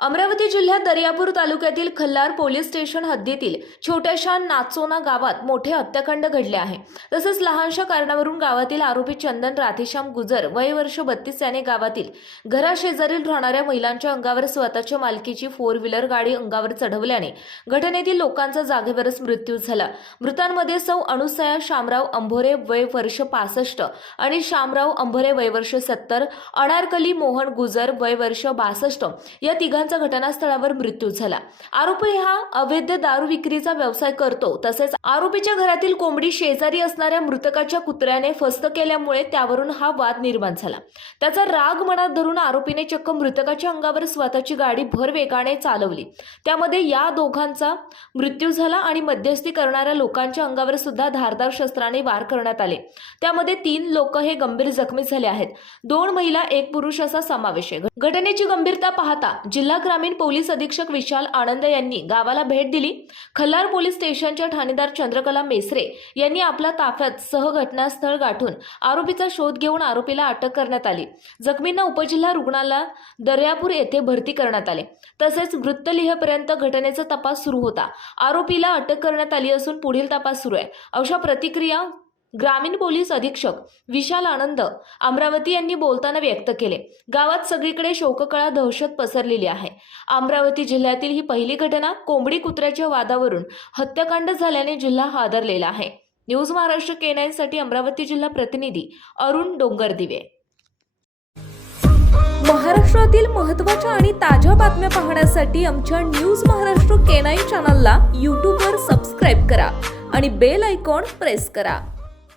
अमरावती जिल्ह्यात दर्यापूर तालुक्यातील Khallar police station हद्दीतील छोट्याशा नाचोना गावात मोठे हत्याकांड घडले आहे. तसेच लहानशा कारणावरून गावातील आरोपी चंदन राधेश्याम गुजर वय वर्ष बत्तीस याने गावातील घराशेजारील राहणाऱ्या महिलांच्या अंगावर स्वतःच्या मालकीची फोर व्हीलर गाडी अंगावर चढवल्याने घटनेतील लोकांचा जागेवरच मृत्यू झाला. मृतांमध्ये सौ अणुसया शामराव अंभोरे वय वर्ष पासष्ट आणि शामराव अंभोरे वय वर्ष सत्तर अनारकली मोहन गुजर वय वर्ष बासष्ट या तिघांचा घटनास्थळावर मृत्यू झाला. आरोपी हा अवैध दारू विक्रीचा व्यवसाय करतो. तसेच आरोपीच्या घरातील कोंबडी शेजारी असणाऱ्या मृतकाच्या कुत्र्याने फस्त केल्यामुळे त्यावरून हा वाद निर्माण झाला. त्याचा राग मनात धरून आरोपीने चक्क मृतकाच्या अंगावर स्वतःची गाडी भर वेगाने चालवली. त्यामध्ये या दोघांचा मृत्यू झाला आणि मध्यस्थी करणाऱ्या लोकांच्या अंगावर सुद्धा धारदार शस्त्राने वार करण्यात आले. त्यामध्ये तीन लोक हे गंभीर जखमी झाले आहेत. दोन महिला एक पुरुष असा समावेश आहे. घटनेची गंभीरता पाहता जिल्हा ग्रामीण पोलीस अधीक्षक विशाल आनंद यांनी गावाला भेट दिली. खल्लार पोलीस स्टेशनच्या ठाणेदार चंद्रकला मेसरे यांनी आपला ताफ्यात सह घटनास्थळ गाठून आरोपीचा शोध घेऊन आरोपीला अटक करण्यात आली. जखमींना उपजिल्हा रुग्णाला दर्यापूर येथे भरती करण्यात आले. तसेच वृत्त लिहेपर्यंत घटनेचा तपास सुरू होता. आरोपीला अटक करण्यात आली असून पुढील तपास सुरू आहे. अशा प्रतिक्रिया ग्रामीण पोलीस अधीक्षक विशाल आनंद अमरावती यांनी बोलताना व्यक्त केले गावात सगळीकडे शोककळा दहशत पसरलेली आहे. अमरावती जिल्ह्यातील ही पहिली घटना कोंबडी कुत्र्याच्या वादावरून हत्याकांड झाल्याने जिल्हा हादरलेला आहे. न्यूज महाराष्ट्र के साठी अमरावती जिल्हा प्रतिनिधी अरुण डोंगरदिवे. महाराष्ट्रातील महत्त्वाच्या आणि ताज्या बातम्या पाहण्यासाठी आमच्या न्यूज महाराष्ट्र केनाईन चॅनलला यूट्यूबवर सबस्क्राईब करा आणि बेल आयकॉन प्रेस करा.